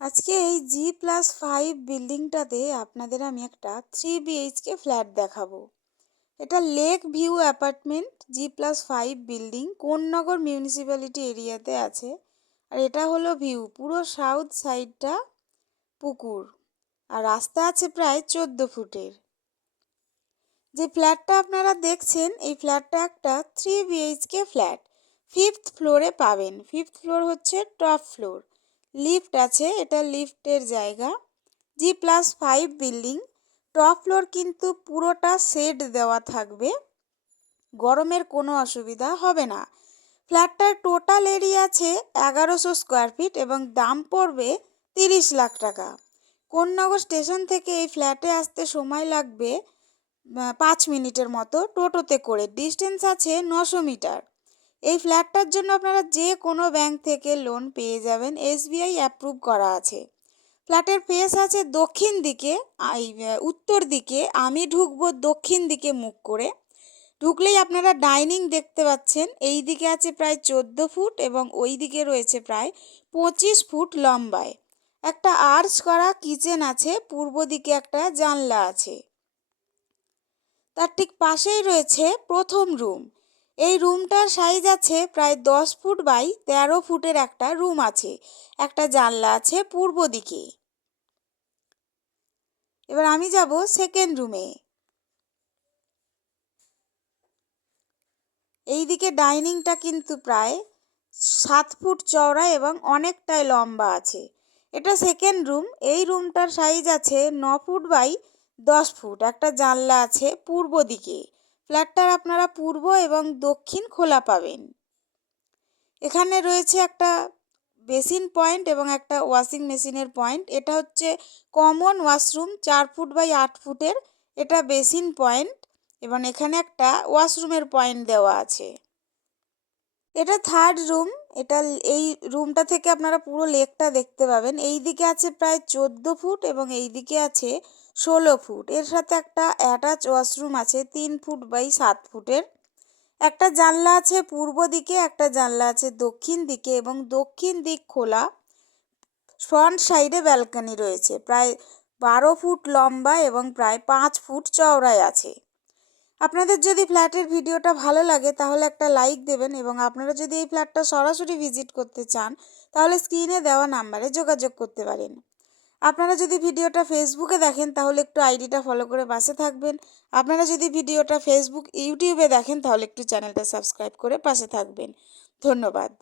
আজকে এই G+5 বিল্ডিংটাতে আপনাদের আমি একটা 3 BHK ফ্ল্যাট দেখাবো। এটা lake view apartment G+5 building Konnagar municipality এরিয়াতে আছে। আর এটা হলো ভিউ, পুরো সাউথ সাইডটা পুকুর আর রাস্তা আছে প্রায় 14 ফুটের। যে ফ্ল্যাটটা আপনারা দেখছেন এই ফ্ল্যাটটা একটা 3 BHK ফ্ল্যাট, 5th ফ্লোরে পাবেন। 5th ফ্লোর হচ্ছে টপ ফ্লোর, লিফট আছে, এটা লিফটের জায়গা। G+5 বিল্ডিং, টপ ফ্লোর কিন্তু পুরোটা শেড দেওয়া থাকবে, গরমের কোনো অসুবিধা হবে না। ফ্ল্যাটটার টোটাল এরিয়া আছে 1100 স্কোয়ার ফিট এবং দাম পড়বে 30 লাখ টাকা। কোন্নগর স্টেশন থেকে এই ফ্ল্যাটে আসতে সময় লাগবে 5 মিনিটের মতো টোটোতে করে। ডিস্টেন্স আছে 900 মিটার। এই ফ্ল্যাটটার জন্য আপনারা যে কোনো ব্যাংক থেকে লোন পেয়ে যাবেন, SBI অ্যাপ্রুভ করা আছে। ফ্ল্যাটের ফেস আছে দক্ষিণ দিকে, উত্তর দিকে। আমি ঢুকবো দক্ষিণ দিকে মুখ করে। ঢুকলেই আপনারা ডাইনিং দেখতে পাচ্ছেন। এই দিকে আছে প্রায় 14 ফুট এবং ওই দিকে রয়েছে প্রায় 25 ফুট লম্বায়। একটা আর্চ করা কিচেন আছে, পূর্ব দিকে একটা জানলা আছে। তার ঠিক পাশেই রয়েছে প্রথম রুম। এই রুমটার সাইজ আছে প্রায় 10 ফুট বাই 13 ফুটের একটা রুম আছে। একটা জানলা আছে পূর্ব দিকে। এবার আমি যাব সেকেন্ড রুমে। এই দিকে ডাইনিংটা কিন্তু প্রায় 7 ফুট চওড়া এবং অনেকটাই লম্বা আছে। এটা সেকেন্ড রুম। এই রুমটার সাইজ আছে 9 ফুট বাই 10 ফুট। একটা জানলা আছে পূর্ব দিকে। ফ্ল্যাটটার আপনারা পূর্ব এবং দক্ষিণ খোলা পাবেন। এখানে রয়েছে একটা বেসিন পয়েন্ট এবং একটা ওয়াশিং মেশিনের পয়েন্ট। এটা হচ্ছে কমন ওয়াশরুম, 4 ফুট বাই 8 ফুটের। এটা বেসিন পয়েন্ট এবং এখানে একটা ওয়াশরুমের পয়েন্ট দেওয়া আছে। এটা থার্ড রুম। এই রুমটা থেকে আপনারা পুরো লেকটা দেখতে পাবেন। এই দিকে আছে প্রায় 14 ফুট এবং এই দিকে আছে 16 ফুট। এর সাথে একটা অ্যাটাচ ওয়াশরুম আছে 3 ফুট বাই 7 ফুটের। একটা জানলা আছে পূর্ব দিকে, একটা জানলা আছে দক্ষিণ দিকে এবং দক্ষিণ দিক খোলা। ফ্রন্ট সাইডে ব্যালকনি রয়েছে, প্রায় 12 ফুট লম্বা এবং প্রায় 5 ফুট চওড়ায় আছে। আপনাদের যদি ফ্ল্যাটের ভিডিওটা ভালো লাগে তাহলে একটা লাইক দেবেন এবং আপনারা যদি এই ফ্ল্যাটটা সরাসরি ভিজিট করতে চান তাহলে স্ক্রিনে দেওয়া নাম্বারে যোগাযোগ করতে পারেন। আপনারা যদি ভিডিওটা ফেসবুকে দেখেন তাহলে একটু আইডিটা ফলো করে পাশে থাকবেন। আপনারা যদি ভিডিওটা ইউটিউবে দেখেন তাহলে একটু চ্যানেলটা সাবস্ক্রাইব করে পাশে থাকবেন। ধন্যবাদ।